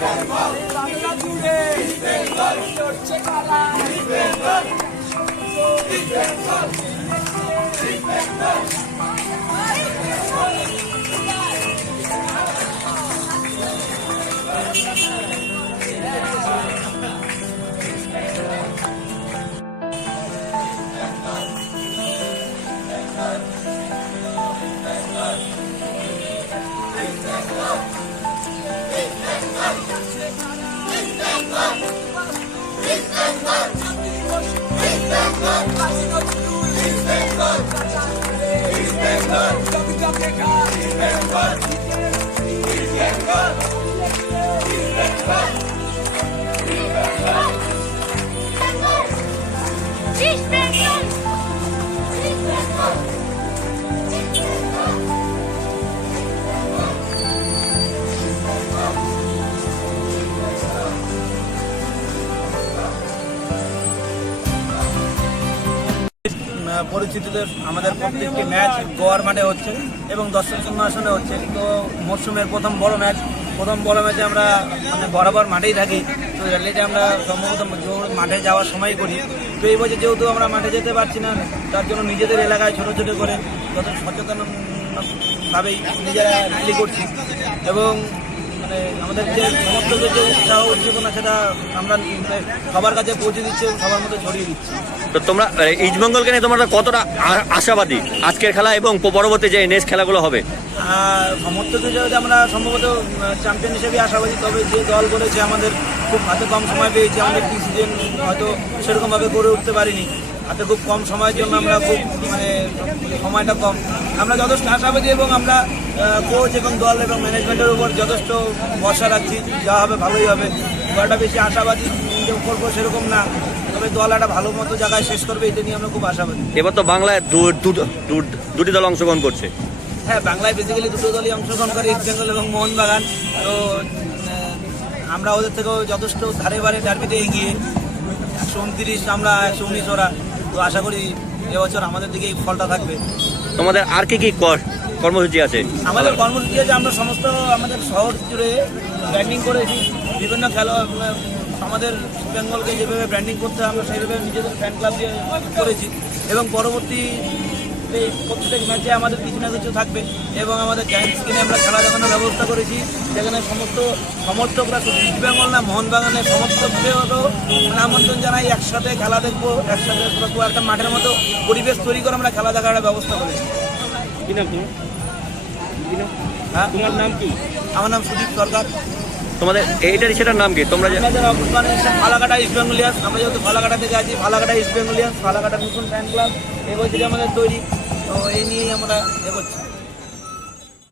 বাংলা জুড়ে পরিস্থিতিতে আমাদের প্রত্যেকটি ম্যাচ গোয়ার মাঠে হচ্ছে এবং দর্শক আসনে হচ্ছে। তো মরশুমের প্রথম বড় ম্যাচ প্রথম বড় ম্যাচে আমরা মানে বরাবর মাঠেই থাকি। তো র্যালিতে আমরা সম্ভবত মাঠে যাওয়ার সময় করি। তো এই বছর যেহেতু আমরা মাঠে যেতে পারছি না, তার জন্য নিজেদের এলাকায় ছোটো ছোটো করে যত সচেতনভাবেই নিজেরা র্যালি করছি। এবং মানে আমাদের যে সমস্ত যে উৎসাহ উদ্দীপনা সেটা আমরা সবার কাছে পৌঁছে দিচ্ছি এবং সবার মধ্যে ছড়িয়ে দিচ্ছি। তো তোমরা ইস্টবেঙ্গলকে নিয়ে তোমরা কতটা আশাবাদী আজকের খেলা এবং পরবর্তী যে নেক্সট খেলাগুলো হবে? সমর্থক হিসেবে আমরা সম্ভবত চ্যাম্পিয়ন হিসেবে আশাবাদী তবে যে দল করেছে আমাদের খুব হাতে কম সময় পেয়েছে আমাদের কি সিজন হয়তো সেরকমভাবে গড়ে উঠতে পারিনি। হাতে খুব কম সময়ের জন্য আমরা খুব মানে সময়টা কম। আমরা যথেষ্ট আশাবাদী এবং আমরা কোচ এবং দল এবং ম্যানেজমেন্টের উপর যথেষ্ট ভরসা রাখছি যা হবে ভালোই হবে। দলটা বেশি আশাবাদী করব সেরকম না। তবে দল একটা ভালো মতো জায়গায় শেষ করবে এটা নিয়ে আমরা খুব আশাবাদী। এবার তো বাংলায় দুটো- দল অংশগ্রহণ করছে। হ্যাঁ বাংলায় বেসিক্যালি দুটো দলই অংশগ্রহণ করে ইস্ট বেঙ্গল এবং মোহনবাগান। তো আমরা ওদের থেকেও যথেষ্ট ধারে বারে ডার্বিতে এগিয়ে একশো উনত্রিশ আমরা একশো উনিশ ওরা। তো আশা করি এবছর আমাদের দিকে এই ফলটা থাকবে। তোমাদের আর কি কি কর- কর্মসূচি আছে। আমাদের কর্মসূচি আছে, আমরা সমস্ত আমাদের শহর জুড়ে ব্র্যান্ডিং করেছি। বিভিন্ন খেলা আমাদের বেঙ্গলকে যেভাবে ব্র্যান্ডিং করতে আমরা সেইভাবে নিজেদের ফ্যান ক্লাব দিয়ে করেছি। এবং পরবর্তী প্রত্যেক ম্যাচে আমাদের কিছু না কিছু থাকবে। এবং আমাদের জায়েন্ট স্ক্রিনে আমরা খেলা দেখানোর ব্যবস্থা করেছি। সেখানে সমস্ত সমর্থকরা ইস্ট বেঙ্গল না, মোহনবাগানের সমর্থকদেরও মানে আমন্ত্রণ জানাই, একসাথে খেলা দেখব, একসাথে একটা মাঠের মতো পরিবেশ তৈরি করে আমরা খেলা দেখার ব্যবস্থা করেছি। কি নাম তোমার? হ্যাঁ? তোমার নাম কি? আমার নাম সুদীপ সরকার। তোমাদের এইটার সেটার নাম কি? তোমরা ফালাকাটা ইস্ট বেঙ্গলিয়ান্স আমরা যেহেতু ফালাকাটা থেকে আছি ফালাকাটা ইস্ট বেঙ্গলিয়ান্স ফালাকাটা নতুন ফ্যান ক্লাব এই বছরই আমাদের তৈরি। তো এই নিয়েই আমরা এ করছি।